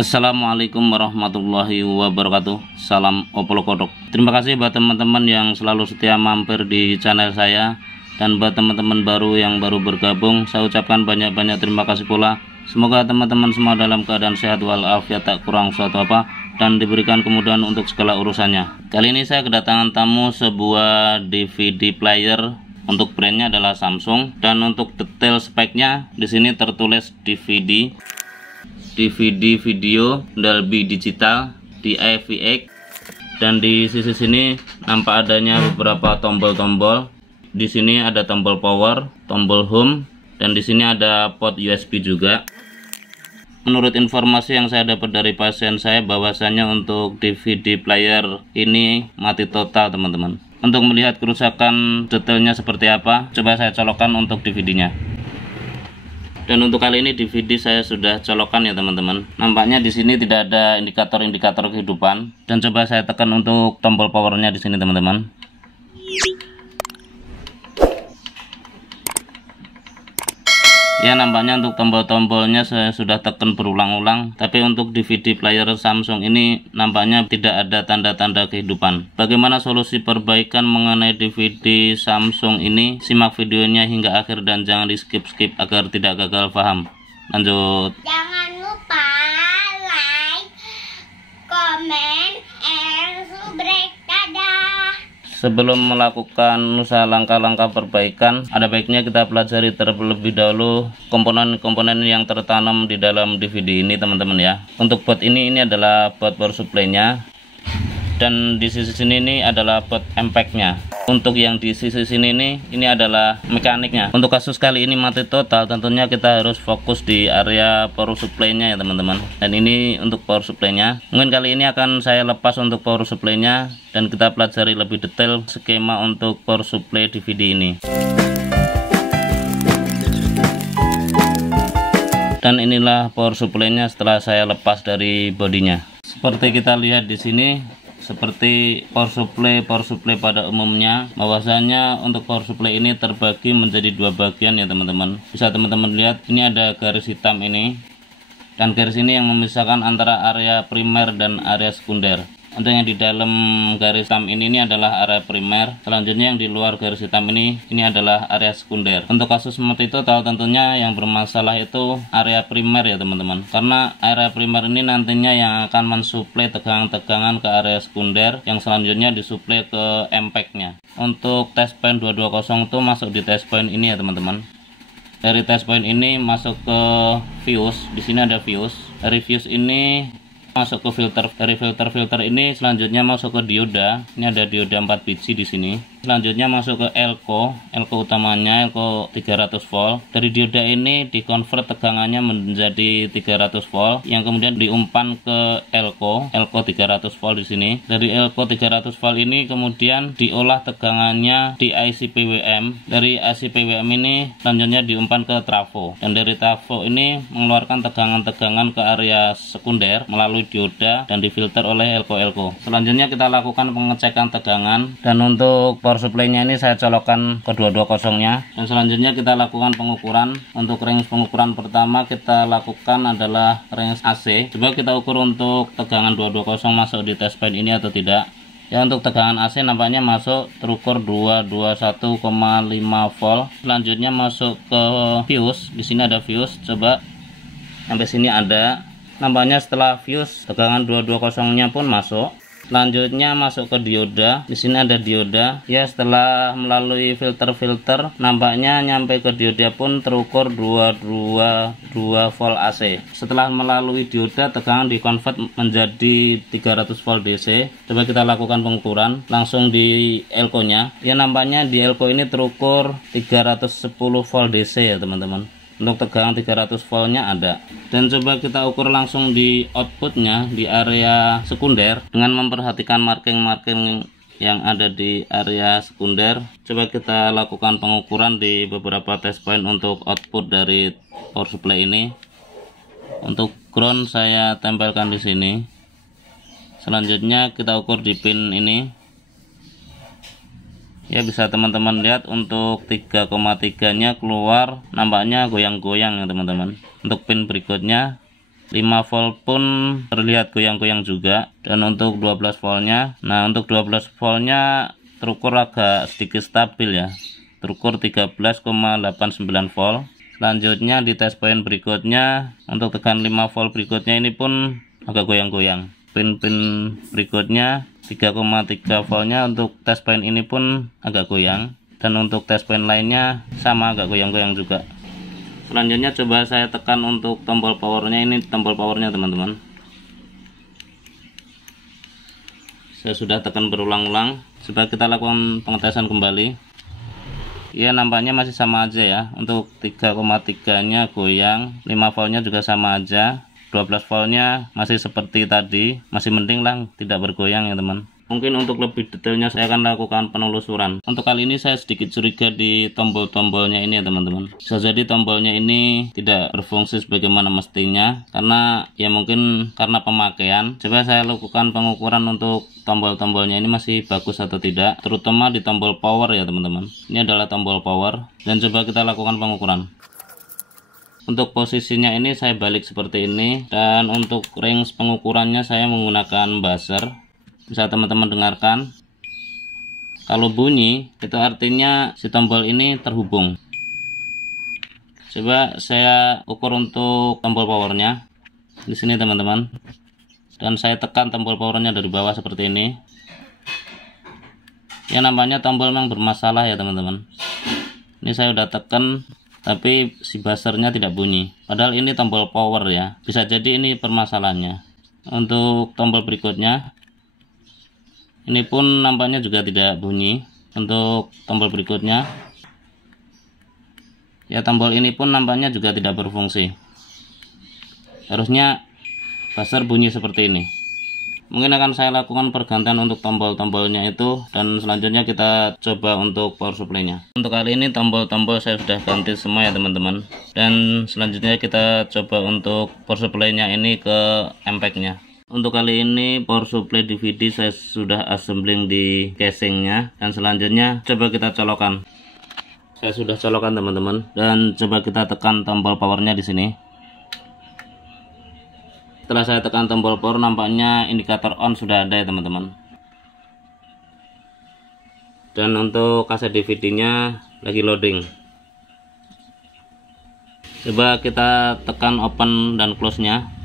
Assalamualaikum warahmatullahi wabarakatuh. Salam Oplo Kodok. Terima kasih buat teman-teman yang selalu setia mampir di channel saya. Dan buat teman-teman baru yang baru bergabung, saya ucapkan banyak-banyak terima kasih pula. Semoga teman-teman semua dalam keadaan sehat walafiat, tak kurang suatu apa, dan diberikan kemudahan untuk segala urusannya. Kali ini saya kedatangan tamu sebuah DVD player. Untuk brandnya adalah Samsung, dan untuk detail speknya di sini tertulis DVD video Dolby Digital DivX, dan di sisi sini nampak adanya beberapa tombol-tombol. Di sini ada tombol power, tombol home, dan di sini ada port USB juga. Menurut informasi yang saya dapat dari pasien saya, bahwasanya untuk DVD player ini mati total, teman-teman. Untuk melihat kerusakan detailnya seperti apa, coba saya colokkan untuk DVD-nya. Dan untuk kali ini DVD saya sudah colokkan ya teman-teman. Nampaknya di sini tidak ada indikator-indikator kehidupan. Dan coba saya tekan untuk tombol powernya di sini teman-teman. Ya, nampaknya untuk tombol-tombolnya saya sudah tekan berulang-ulang, tapi untuk DVD player Samsung ini nampaknya tidak ada tanda-tanda kehidupan. Bagaimana solusi perbaikan mengenai DVD Samsung ini? Simak videonya hingga akhir dan jangan di skip-skip agar tidak gagal paham. Lanjut. Jangan lupa like, comment, and subscribe. Dadah. Sebelum melakukan usaha langkah-langkah perbaikan, ada baiknya kita pelajari terlebih dahulu komponen-komponen yang tertanam di dalam DVD ini teman-teman ya. Untuk board ini adalah board power supply-nya, dan di sisi sini ini adalah board impact-nya. Untuk yang di sisi sini ini adalah mekaniknya. Untuk kasus kali ini mati total, tentunya kita harus fokus di area power supply-nya ya teman-teman. Dan ini untuk power supply-nya. Mungkin kali ini akan saya lepas untuk power supply-nya, dan kita pelajari lebih detail skema untuk power supply DVD ini. Dan inilah power supply-nya setelah saya lepas dari bodinya. Seperti kita lihat di sini, seperti power supply pada umumnya, bahwasanya untuk power supply ini terbagi menjadi dua bagian ya teman-teman. Bisa teman-teman lihat, ini ada garis hitam ini, dan garis ini yang memisahkan antara area primer dan area sekunder. Untuk yang di dalam garis hitam ini adalah area primer. Selanjutnya yang di luar garis hitam ini adalah area sekunder. Untuk kasus mati total, tentunya yang bermasalah itu area primer ya teman-teman. Karena area primer ini nantinya yang akan mensuplai tegangan-tegangan ke area sekunder, yang selanjutnya disuplai ke impact-nya. Untuk test point 220 itu masuk di test point ini ya teman-teman. Dari test point ini masuk ke fuse. Di sini ada fuse. Dari fuse ini masuk ke filter. Dari filter ini selanjutnya masuk ke dioda. Ini ada dioda 4 biji di sini. Selanjutnya masuk ke elko utamanya, elko 300 volt. Dari dioda ini dikonvert tegangannya menjadi 300 volt, yang kemudian diumpan ke elko 300 volt di sini. Dari elko 300 volt ini kemudian diolah tegangannya di IC PWM. Dari IC PWM ini selanjutnya diumpan ke trafo, dan dari trafo ini mengeluarkan tegangan-tegangan ke area sekunder melalui dioda dan difilter oleh elko. Selanjutnya kita lakukan pengecekan tegangan, dan untuk power supply-nya ini saya colokkan ke 220-nya. Dan selanjutnya kita lakukan pengukuran. Untuk range pengukuran pertama kita lakukan adalah range AC. Coba kita ukur untuk tegangan 220 masuk di test point ini atau tidak. Ya, untuk tegangan AC nampaknya masuk, terukur 221,5 volt. Selanjutnya masuk ke fuse. Di sini ada fuse. Coba sampai sini ada. Nampaknya setelah fuse tegangan 220-nya pun masuk. Selanjutnya masuk ke dioda. Di sini ada dioda. Ya, setelah melalui filter nampaknya nyampe ke dioda pun terukur 222 volt AC. Setelah melalui dioda, tegangan dikonvert menjadi 300 volt DC. Coba kita lakukan pengukuran langsung di elko-nya. Ya, nampaknya di elko ini terukur 310 volt DC ya teman-teman. Untuk tegangan 300 voltnya ada. Dan coba kita ukur langsung di outputnya di area sekunder dengan memperhatikan marking-marking yang ada di area sekunder. Coba kita lakukan pengukuran di beberapa test point untuk output dari power supply ini. Untuk ground saya tempelkan di sini. Selanjutnya kita ukur di pin ini. Ya, bisa teman-teman lihat untuk 3,3 nya keluar, nampaknya goyang-goyang ya teman-teman. Untuk pin berikutnya 5 volt pun terlihat goyang-goyang juga. Dan untuk 12 voltnya, nah untuk 12 voltnya terukur agak sedikit stabil ya, terukur 13,89 volt. Selanjutnya di test point berikutnya, untuk tekan 5 volt berikutnya ini pun agak goyang-goyang. Pin-pin berikutnya 3,3 voltnya untuk test point ini pun agak goyang. Dan untuk test point lainnya sama, agak goyang-goyang juga. Selanjutnya coba saya tekan untuk tombol powernya. Ini tombol powernya teman-teman. Saya sudah tekan berulang-ulang. Coba kita lakukan pengetesan kembali. Ya, nampaknya masih sama aja ya. Untuk 3,3 nya goyang, 5 voltnya juga sama aja, 12 voltnya masih seperti tadi, masih mending lah tidak bergoyang ya teman. Mungkin untuk lebih detailnya saya akan lakukan penelusuran. Untuk kali ini saya sedikit curiga di tombol-tombolnya ini ya teman-teman. Bisa jadi tombolnya ini tidak berfungsi sebagaimana mestinya, karena ya mungkin karena pemakaian. Coba saya lakukan pengukuran untuk tombol-tombolnya ini masih bagus atau tidak, terutama di tombol power ya teman-teman. Ini adalah tombol power, dan coba kita lakukan pengukuran. Untuk posisinya ini saya balik seperti ini, dan untuk range pengukurannya saya menggunakan buzzer. Bisa teman-teman dengarkan, kalau bunyi itu artinya si tombol ini terhubung. Coba saya ukur untuk tombol powernya di sini teman-teman, dan saya tekan tombol powernya dari bawah seperti ini. Ya, nampaknya tombol memang bermasalah ya teman-teman. Ini saya udah tekan tapi si buzzernya tidak bunyi, padahal ini tombol power ya. Bisa jadi ini permasalahannya. Untuk tombol berikutnya ini pun nampaknya juga tidak bunyi. Untuk tombol berikutnya, ya tombol ini pun nampaknya juga tidak berfungsi. Harusnya buzzer bunyi seperti ini. Mungkin akan saya lakukan pergantian untuk tombol-tombolnya itu, dan selanjutnya kita coba untuk power supply-nya. Untuk kali ini tombol-tombol saya sudah ganti semua ya teman-teman. Dan selanjutnya kita coba untuk power supply-nya ini ke MPEG-nya. Untuk kali ini power supply DVD saya sudah assembling di casingnya, dan selanjutnya coba kita colokan. Saya sudah colokan teman-teman, dan coba kita tekan tombol powernya di sini. Setelah saya tekan tombol power, nampaknya indikator on sudah ada ya teman-teman. Dan untuk kaset DVD-nya lagi loading. Coba kita tekan open dan close-nya.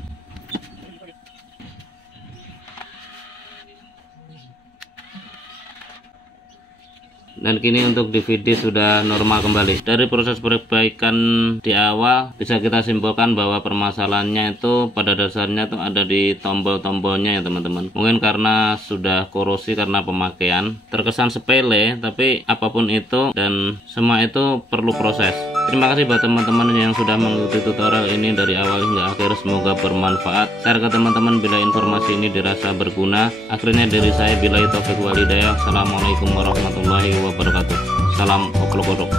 Dan kini untuk DVD sudah normal kembali. Dari proses perbaikan di awal bisa kita simpulkan bahwa permasalahannya itu pada dasarnya itu ada di tombol-tombolnya ya teman-teman. Mungkin karena sudah korosi karena pemakaian. Terkesan sepele, tapi apapun itu dan semua itu perlu proses. Terima kasih buat teman-teman yang sudah mengikuti tutorial ini dari awal hingga akhir. Semoga bermanfaat. Share ke teman-teman bila informasi ini dirasa berguna. Akhirnya dari saya, billahi taufiq wal hidayah. Assalamualaikum warahmatullahi wabarakatuh. Salam oklok-oklok.